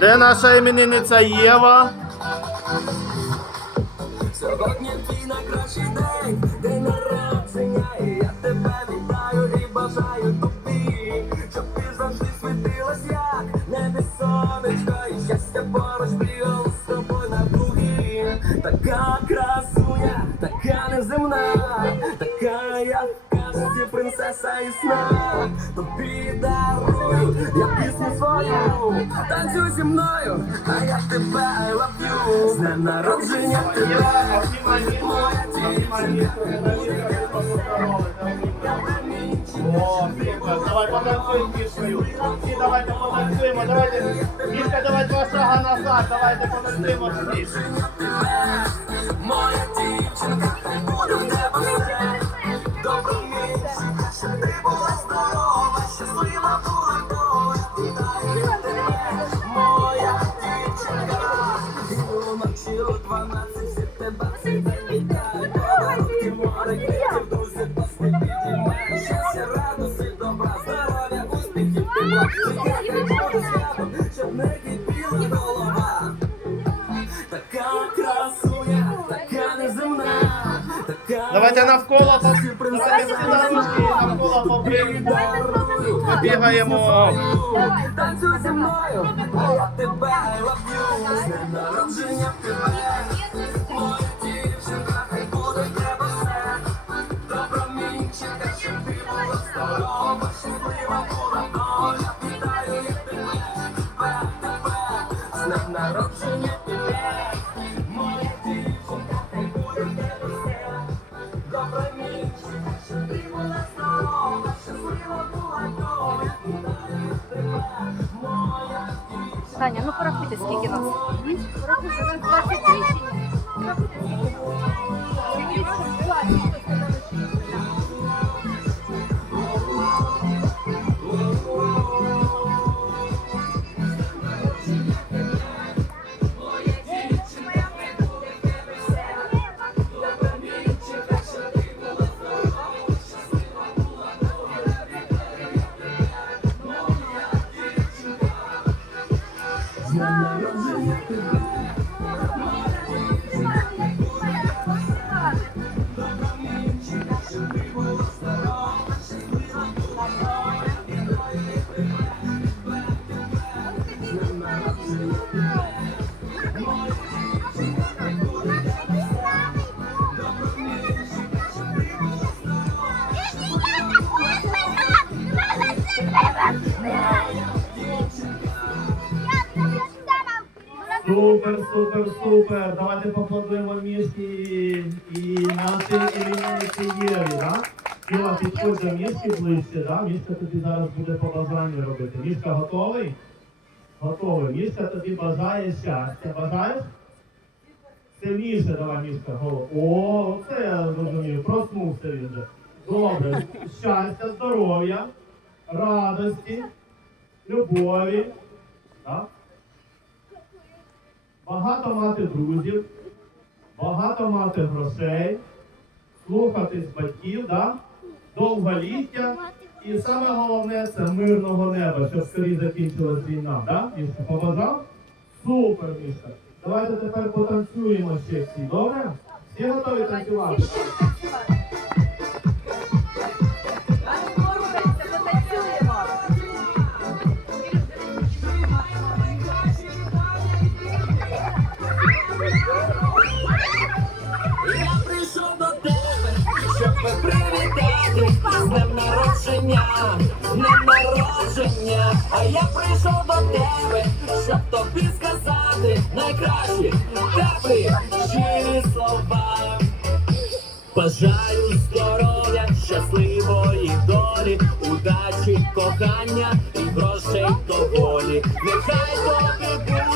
Де наша іменинниця Єва? Сьогодні твій найкращий день, день народження, і я тебе вітаю і бажаю тобі, щоб ти завжди світилась, як небі сонечко, і щастя поруч бігало з тобою на круги. Така красуня, така неземна, така як казці принцеса і сна. Тобі дарую, я пісню свою, танцюй зі мною, а я тебе I love. З днем народження тебе, моя. Давай потанцюємо мішкою. Всі давайте потанцюємо. Давайте. Мішка, давай два шага назад. Давайте потанцюємо всі. Давайте навколо Давайте навколо побриємо. Дарую, Бігаємо. Танцюй зі мною, я тебе народження тебе, Таня, ну порахуйте, скільки нас. Порахуйте, нас 23 чи Супер, супер. Давайте поаплодуємо мішки і нашій іменинниці Єві, да? Єва, підходь до мішки ближче, да? Мішка тобі зараз буде побажання робити. Мішка готовий? Готовий. Мішка тобі бажає щастя. Бажаєш? Сильніше давай, мішка, голос. О, це я розумію. Проснувся він же. Добре. Щастя, здоров'я, радості, любові. Так? Багато мати друзів, багато мати грошей, слухатись батьків, да? довголіття. І саме головне це мирного неба, щоб скоріше закінчилась війна. Да? Мішка, побажав? Супер, Мішка. Давайте тепер потанцюємо ще всі, добре? Всі готові танцювати? Днем народження, з днем народження. А я прийшов до тебе, щоб тобі сказати найкращі теплі щирі слова. Бажаю здоров'я, щасливої долі, удачі, кохання і грошей доволі. Нехай тобі буде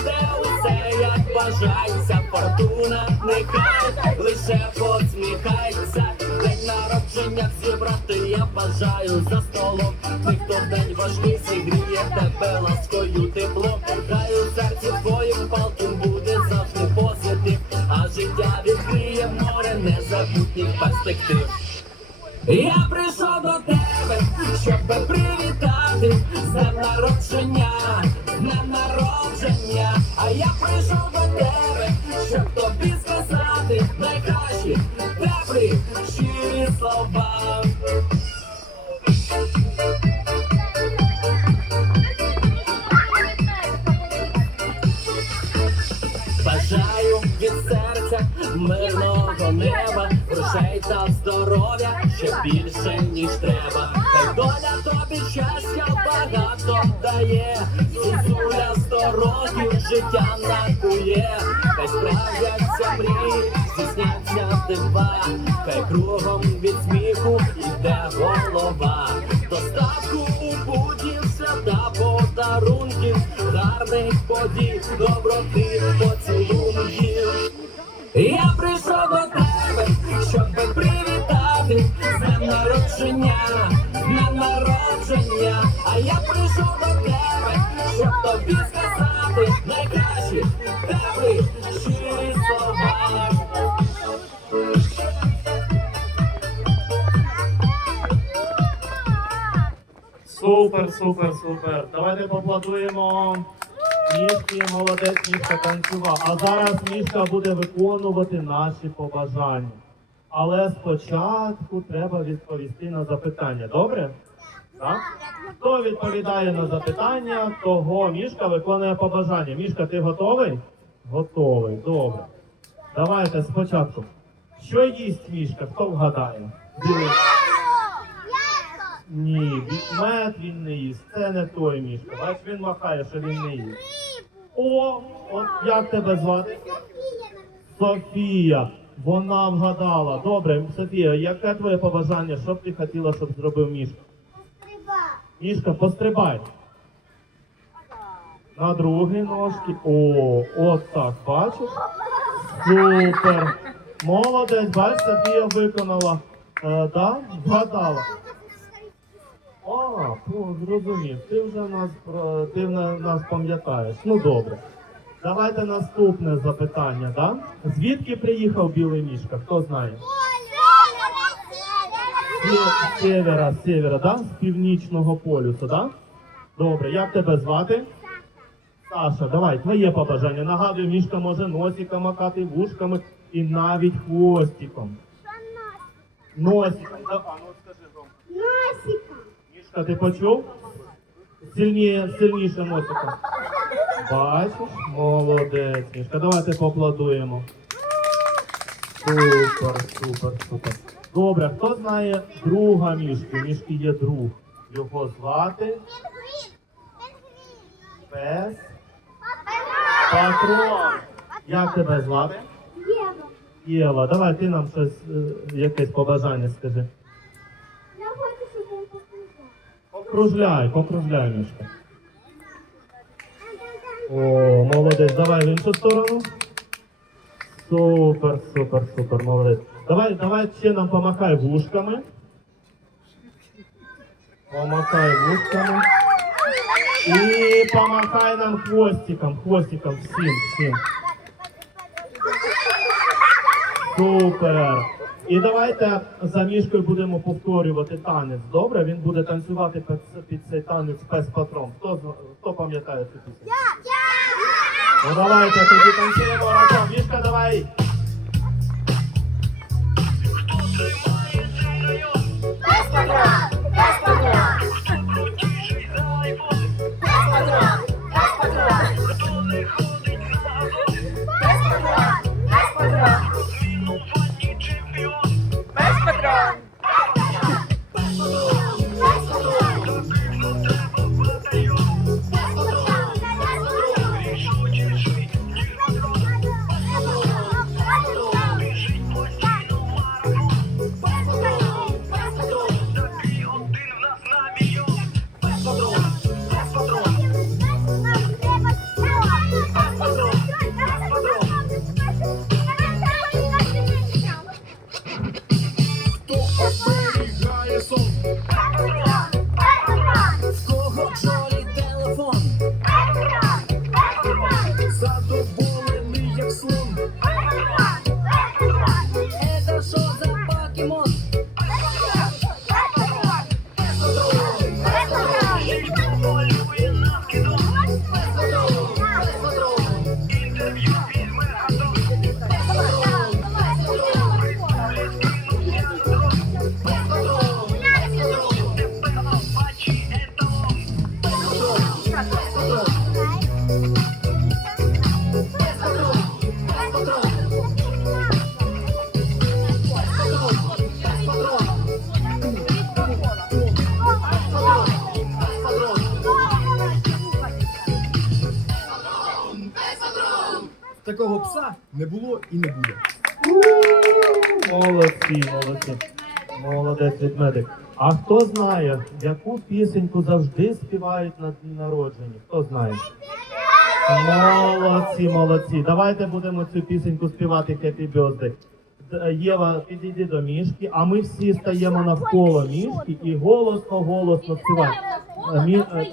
бажається фортуна, нехай лише посміхається. День народження зібрати я бажаю за столом. Тих, хто в день важкий зігріє тебе ласкою тепло. Хай у серці твоїм палким буде завжди позитив, а життя відкриє море незабутніх перспектив. Я прийшов до тебе, щоб привітати з днем народження, днем народження, а я прийшов до тебе, щоб тобі сказати найкращі теплі щирі слова. Бажаю від серця мирного неба, грошей та здоров'я ще більше ніж треба. Доля тобі щастя багато дає, Зусуля сто років життя накує, хай справляться мрії, здійсняться дива, хай кругом від сміху йде голова. Достатку у буді свята подарунків, гарних подій, доброти, Супер, супер, супер. Давайте поаплодуємо. Мішки, молодець, мішка танцював. А зараз мішка буде виконувати наші побажання. Але спочатку треба відповісти на запитання. Добре? Так? Хто відповідає на запитання, того мішка виконує побажання. Мішка, ти готовий? Готовий. Добре. Давайте спочатку. Що їсть мішка? Хто вгадає? Білий. Ні, мед він не їсть. Це не той мішка. Бач, він махає, що він не їсть. О, от як тебе звати? Софія. Вона вгадала. Добре, Софія, яке твоє побажання? Що б ти хотіла, щоб зробив мішка? Мішка, пострибай. На другі ножки. О, от так, бачиш? Супер. Молодець, бач, Софія виконала. Е, да? Вгадала. А, зрозумів. Ти вже нас ти на- нас пам'ятаєш. Ну добре. Давайте наступне запитання, да? Звідки приїхав білий мішка? Хто знає? З севера, з севера, да? З північного полюсу, да? Добре, як тебе звати? Саша, давай, твоє побажання. Нагадую, мішка може носиком макати, вушками і навіть хвостиком. Носиком, да? А ну скажи громко. Мішка, ти почув? Сильніше, сильніше носиком. Бачиш? Молодець, Мішка. Давайте поаплодуємо. Супер, супер, супер. Добре, хто знає друга мішки? Мішки є друг. Його звати Пес Патрон. Як тебе звати? Єва, давай ти нам щось, е, якесь побажання скажи. Покружляй, покружляй, Мішка. О, молодець, давай в іншу сторону. Супер, супер, супер, молодець. Давай, давай ще нам помахай вушками. Помахай вушками. І помахай нам хвостиком, хвостиком всім, всім. Супер. І давайте за мішкою будемо повторювати танець. Добре? Він буде танцювати під, під цей танець пес патрон. Хто, хто пам'ятає цю пісню? Ну давайте тоді танцюємо разом. Мішка, давай. Оберігає такого пса не було і не буде. Молодці, молодці. Молодець ведмедик. А хто знає, яку пісеньку завжди співають на дні народження? Хто знає? Молодці, молодці. Давайте будемо цю пісеньку співати Happy Birthday. Єва, підійди до мішки, а ми всі стаємо навколо мішки і голосно, голосно співаємо. Е, Мі- е,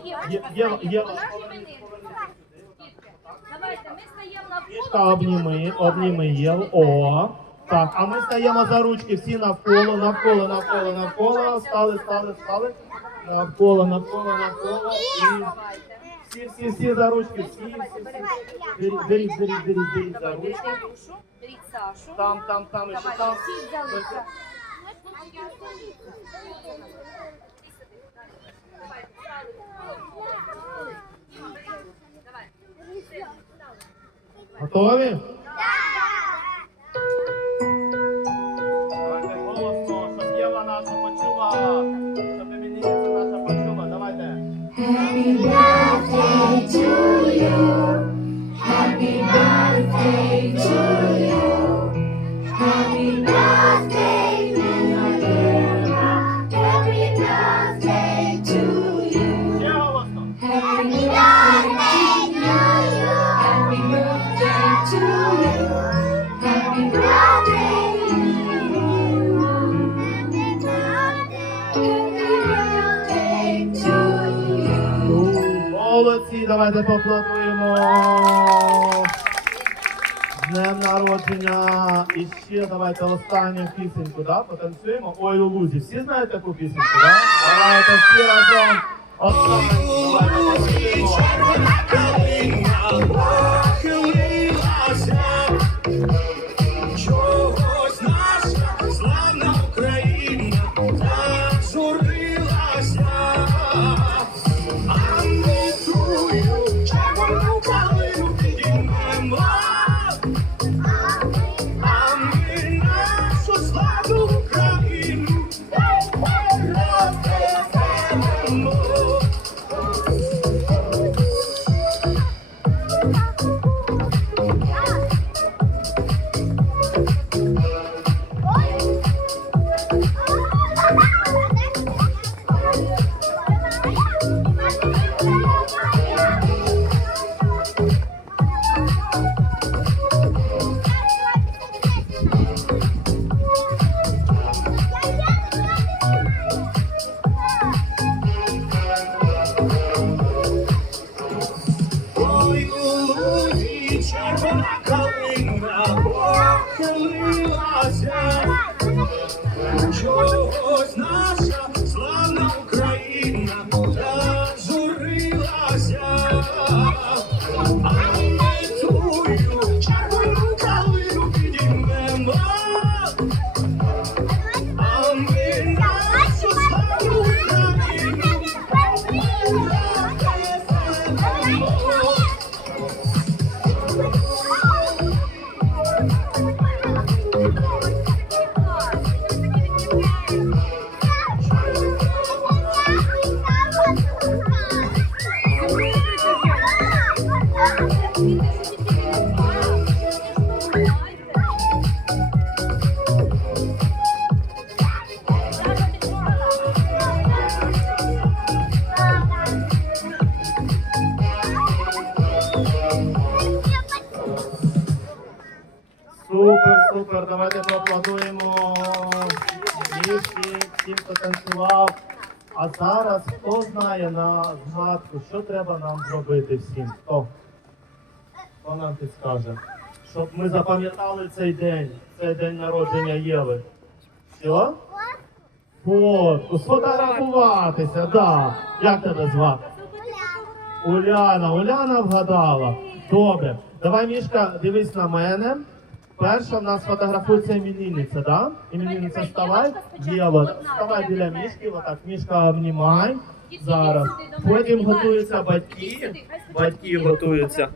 Єва, Єва, Давайте, ми стаємо обніми, обніми Єву. О, так, а ми стаємо за ручки всі навколо, навколо, навколо, навколо. Стали, стали, стали. Навколо, навколо, навколо. І всі, всі, всі за ручки, всі, всі, всі. Беріть, беріть, беріть, беріть, беріть за ручки. Беріть Сашу. Там, там, там, і ще там. всі. Готові? Давайте давайте поаплодуємо. З Днем народження. І ще давайте останню пісеньку, да? Потанцюємо. Ой, у лузі. Всі знають таку пісеньку, да? Давайте всі разом. Останню. Давайте що треба нам зробити всім? Хто? Хто нам підскаже? Щоб ми запам'ятали цей день, цей день народження Єви. Що? Фотку, сфотографуватися, да. Як тебе звати? Уляна, Уляна вгадала. Добре. Давай, Мішка, дивись на мене. Перша в нас фотографується іменинниця, да? Іменинниця вставай. Єва, вставай біля мішки, отак. Мішка обнімай зараз. Потім готуються батьки, батьки готуються.